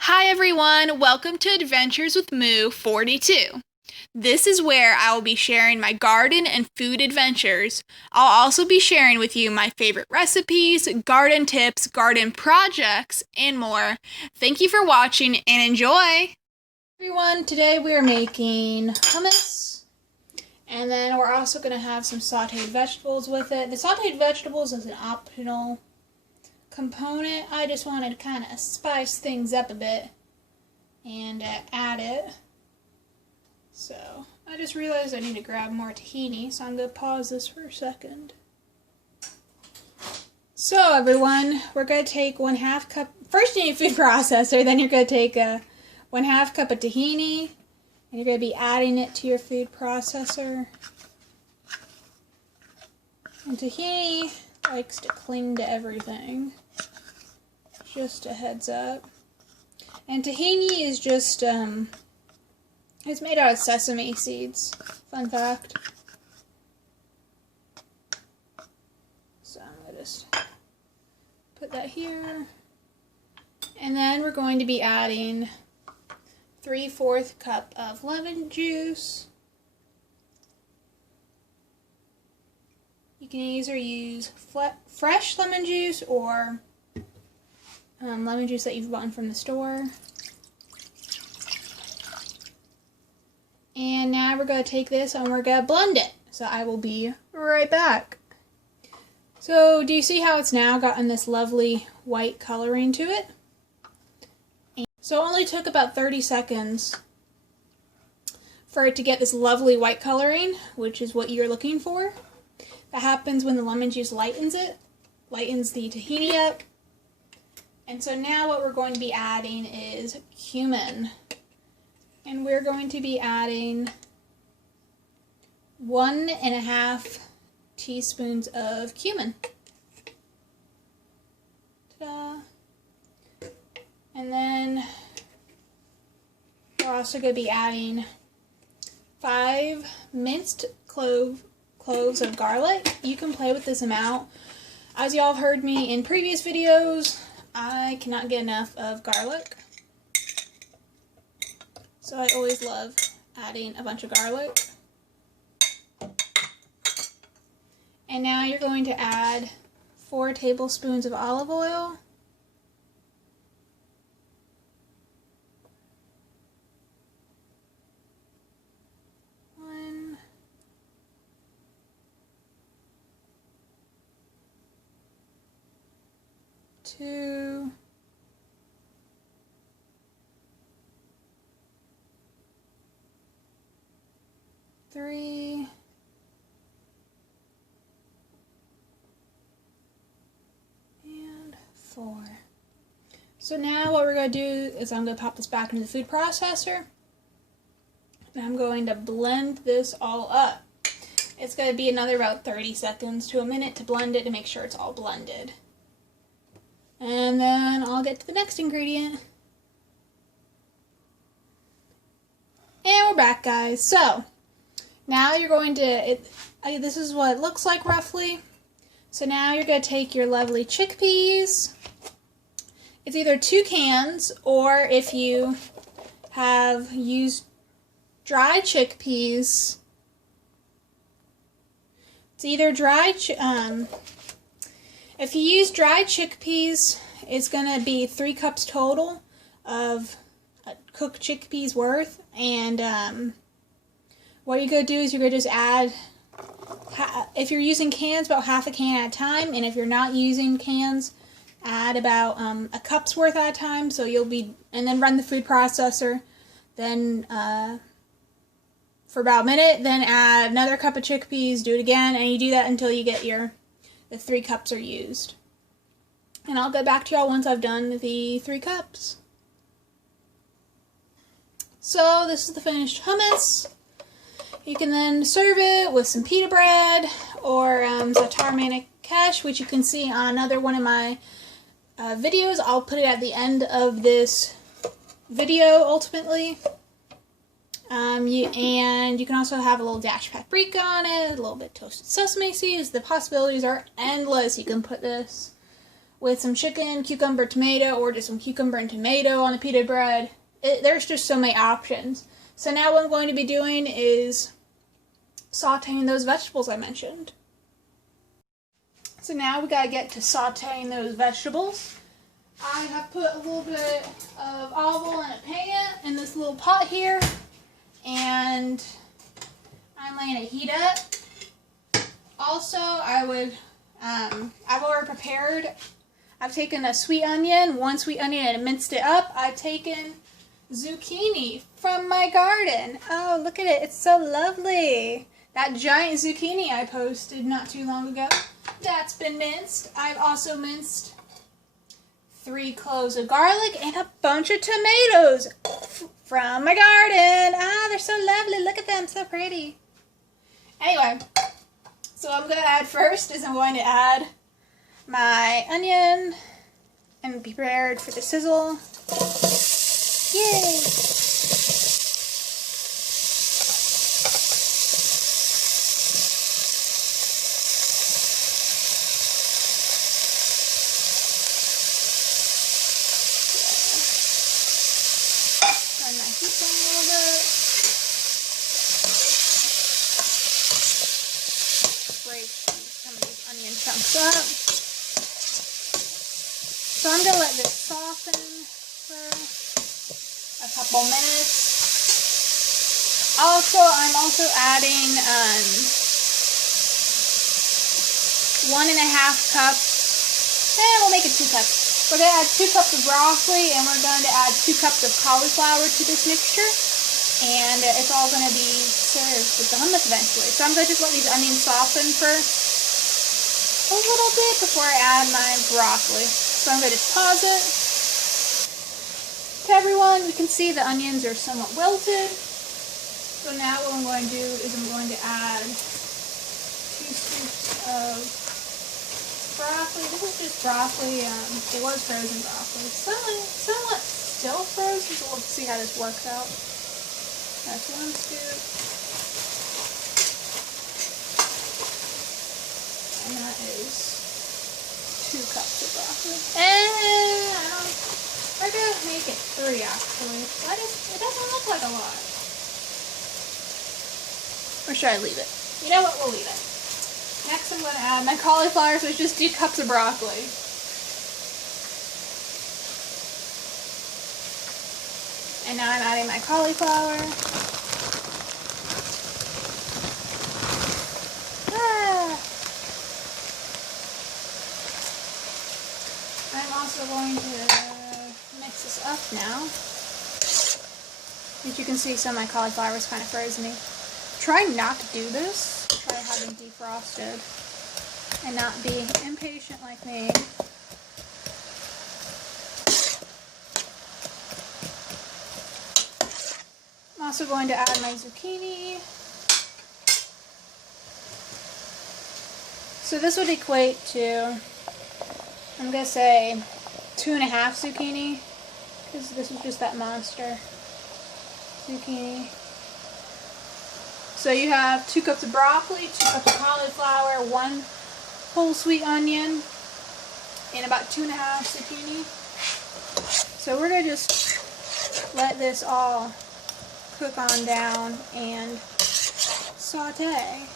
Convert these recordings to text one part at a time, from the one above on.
Hi everyone, welcome to Adventures with Moo 42. This is where I will be sharing my garden and food adventures. I'll also be sharing with you my favorite recipes, garden tips, garden projects, and more. Thank you for watching and enjoy! Everyone, today we are making hummus, and then we're also going to have some sautéed vegetables with it. The sautéed vegetables is an optional component. I just wanted to kind of spice things up a bit and add it. So I just realized I need to grab more tahini, so I'm going to pause this for a second. So everyone, we're going to take 1/2 cup. First you need a food processor, then you're going to take 1/2 cup of tahini, and you're going to be adding it to your food processor. And tahini likes to cling to everything. Just a heads up. And tahini is just, it's made out of sesame seeds. Fun fact. So I'm going to just put that here. And then we're going to be adding 3/4 cup of lemon juice. You can either use fresh lemon juice or lemon juice that you've bought from the store. And now we're going to take this and we're going to blend it. So I will be right back. So do you see how it's now gotten this lovely white coloring to it? So it only took about 30 seconds for it to get this lovely white coloring, which is what you're looking for. That happens when the lemon juice lightens it, lightens the tahini up. And so now what we're going to be adding is cumin. And we're going to be adding 1.5 teaspoons of cumin. Ta-da! And then we're also going to be adding 5 minced cloves of garlic. You can play with this amount. As y'all have heard me in previous videos, I cannot get enough of garlic. So I always love adding a bunch of garlic. And now you're going to add 4 tablespoons of olive oil. One. 2. 3. And 4. So now what we're going to do is I'm going to pop this back into the food processor. And I'm going to blend this all up. It's going to be another about 30 seconds to a minute to blend it to make sure it's all blended. And then I'll get to the next ingredient. And we're back, guys. So now you're going to, this is what it looks like roughly. So now you're going to take your lovely chickpeas. It's either 2 cans, or if you have used dry chickpeas, it's either if you use dried chickpeas, it's going to be 3 cups total of cooked chickpeas worth. And what you're going to do is you're going to just add, if you're using cans, about 1/2 can at a time. And if you're not using cans, add about a cup's worth at a time. So you'll be, and then run the food processor. Then for about a minute, then add another cup of chickpeas, do it again, and you do that until you get the 3 cups are used. And I'll get back to y'all once I've done the 3 cups. So this is the finished hummus. You can then serve it with some pita bread or za'atar manakeesh, which you can see on another one of my videos. I'll put it at the end of this video ultimately. And you can also have a little dash of paprika on it, a little bit of toasted sesame seeds. The possibilities are endless. You can put this with some chicken, cucumber, tomato, or just some cucumber and tomato on the pita bread. There's just so many options. So now what I'm going to be doing is sauteing those vegetables I mentioned. So now we gotta get to sauteing those vegetables. I have put a little bit of olive oil in a pan in this little pot here, and I'm letting it heat up. Also, I've already prepared. I've taken a sweet onion, one sweet onion, and minced it up. I've taken zucchini from my garden. Oh, look at it. It's so lovely. That giant zucchini I posted not too long ago. That's been minced. I've also minced 3 cloves of garlic and a bunch of tomatoes from my garden. Ah, they're so lovely. Look at them. So pretty. Anyway, so what I'm going to add first is I'm going to add my onion and be prepared for the sizzle. Yay! Turn my heat down a little bit. Break some of these onion chunks up. So I'm going to let this soften for a couple minutes. Also, I'm also adding 1.5 cups. We'll make it 2 cups. We're going to add 2 cups of broccoli, and we're going to add 2 cups of cauliflower to this mixture. And it's all going to be served with the hummus eventually. So I'm going to just let these onions soften for a little bit before I add my broccoli. So I'm going to just pause it. To everyone, you can see the onions are somewhat wilted. So now what I'm going to do is I'm going to add 2 scoops of broccoli. This is just broccoli. It was frozen broccoli. Somewhat still frozen, so we'll see how this works out. That's 1 scoop. And that is 2 cups of broccoli. And we're going to make it 3 actually. It doesn't look like a lot. Or should I leave it? You know what? We'll leave it. Next I'm going to add my cauliflower, so it's just 2 cups of broccoli. And now I'm adding my cauliflower. I'm also going to mix this up now. As you can see, some of my cauliflower is kind of frozen-y. Try not to do this. Try having defrosted and not be impatient like me. I'm also going to add my zucchini. So this would equate to, I'm going to say 2.5 zucchini, because this is just that monster zucchini. So you have 2 cups of broccoli, 2 cups of cauliflower, 1 whole sweet onion, and about 2.5 zucchini. So we're going to just let this all cook on down and saute.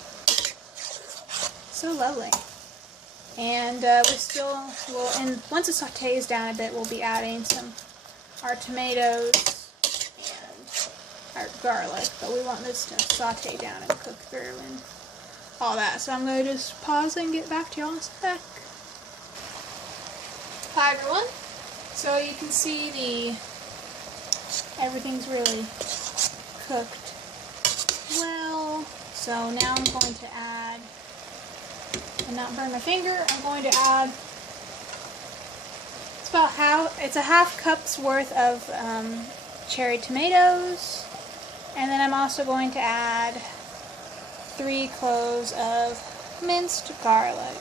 So lovely. And once it sautés down a bit, we'll be adding our tomatoes and our garlic. But we want this to saute down and cook through and all that. So I'm going to just pause and get back to y'all in a sec. Hi everyone. So you can see everything's really cooked well. So now I'm going to add, and not burn my finger, I'm going to add, it's a half cup's worth of cherry tomatoes, and then I'm also going to add 3 cloves of minced garlic.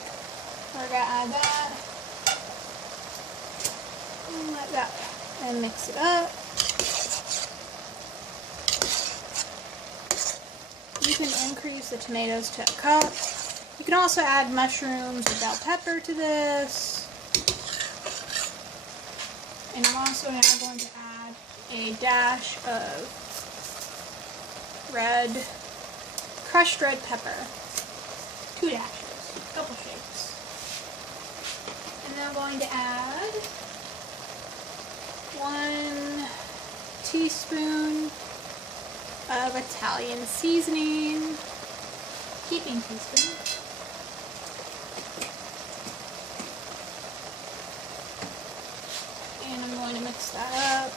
We're going to add that, and like that, and mix it up. You can increase the tomatoes to a cup. You can also add mushrooms or bell pepper to this. And I'm also now going to add a dash of crushed red pepper. 2 dashes, a couple shakes. And then I'm going to add 1 teaspoon of Italian seasoning, heaping teaspoon. And I'm going to mix that up.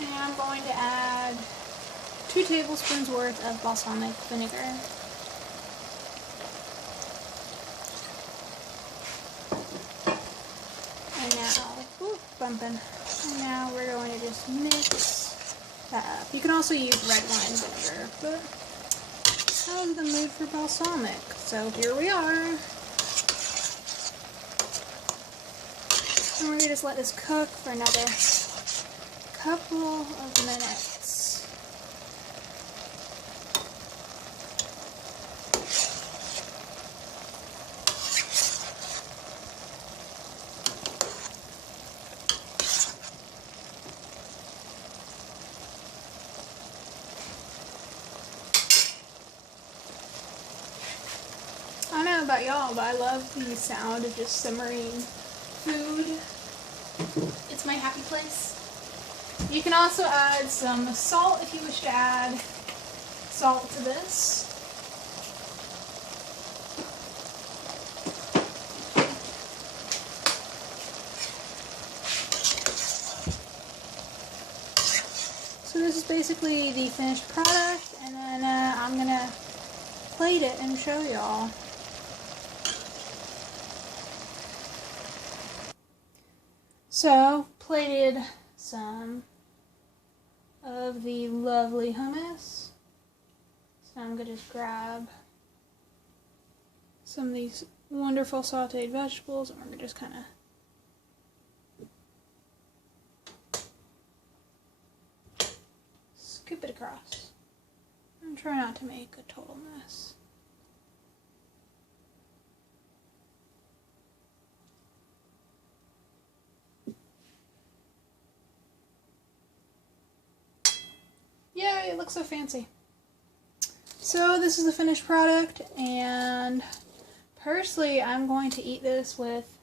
And I'm going to add 2 tablespoons worth of balsamic vinegar. And now, bumping. And now we're going to just mix that up. You can also use red wine vinegar, but how's the mood for balsamic? So here we are. And we're going to just let this cook for another couple of minutes. I don't know about y'all, but I love the sound of just simmering food. It's my happy place. You can also add some salt if you wish to add salt to this. So this is basically the finished product, and then I'm going to plate it and show y'all. So, plated some of the lovely hummus. So I'm going to just grab some of these wonderful sauteed vegetables, and we're going to just kind of scoop it across. And try not to make a total mess. Yay, it looks so fancy. So this is the finished product, and personally I'm going to eat this with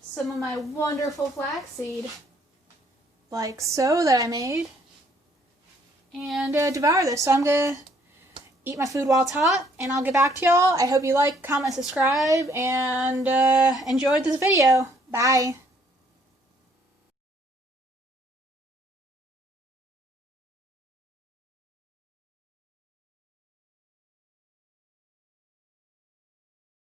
some of my wonderful flaxseed, like so, that I made, and devour this. So I'm going to eat my food while it's hot, and I'll get back to y'all. I hope you like, comment, subscribe, and enjoyed this video. Bye.